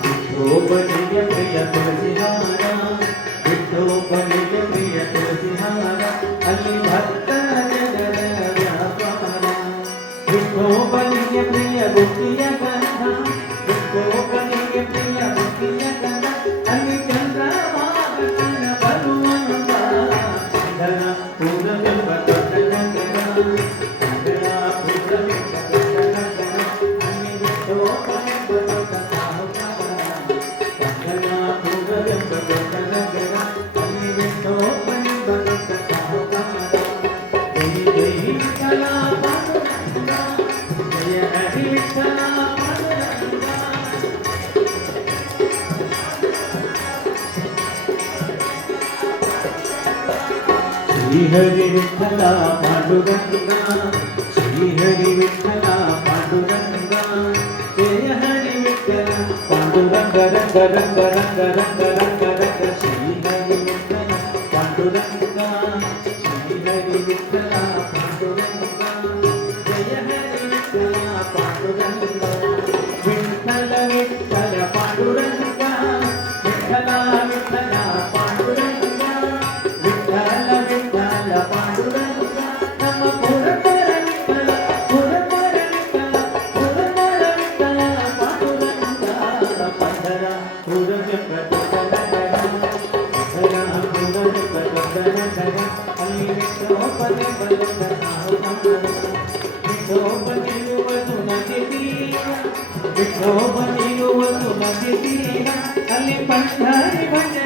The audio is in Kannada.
विठोबलिय प्रिय तुलसीहारा विठोबलिय प्रिय तुलसीहारा ಅಲ್ಲಿ ಭಕ್ತ ಜನರ ವ್ಯಾಪಾರ ವಿಠೋಬಲಿಯ ಪ್ರಿಯ ಬುದ್ಧಿಯ ಗಂಧ ವಿಠೋಬಲಿಯ ಪ್ರಿಯ ಬುದ್ಧಿಯ ಗಂಧ ಅಲ್ಲಿ ಚಂದ್ರವಾಗತನ ಬರುವಂತ ಧನ ಪೂರ್ಣವೆಂಬ ದೊಡ್ಡ ನಗರ ನಗರ ಪೂರ್ಣವೆಂಬ ದೊಡ್ಡ ನಗರ ಅಲ್ಲಿ ವಿಠೋಬಲೆಂಬ ದೊಡ್ಡ श्री हरि विठ्ठल पांडुरंगा श्री हरि विठ्ठल पांडुरंगा जय हरि विठ्ठल पांडुरंग रंग रंग रंग रंग रंग रंग श्री हरि विठ्ठल पांडुरंगा श्री हरि विठ्ठल पांडुरंगा जय हरि विठ्ठल पांडुरंगा विठ्ठल विठ्ठल पांडुरंगा विठ्ठल विठ्ठल पांडुरंगा विठ्ठल विठ्ठल पांडुरंगा नम पुरंदर विठ्ठल पुरंदर विठ्ठल पुरंदर विठ्ठल पांडुरंगा पंधरा पुरंदर ಅಲ್ಲಿ ವಿಠೋಬನೆ ಬಲದ ವಿಠೋಬನಿರುವುದು ನದಿ ತೀರ ವಿಠೋಬನಿರುವುದು ನದಿ ತೀರ ಅಲ್ಲಿ ಪಂಢರಿ ಭಜ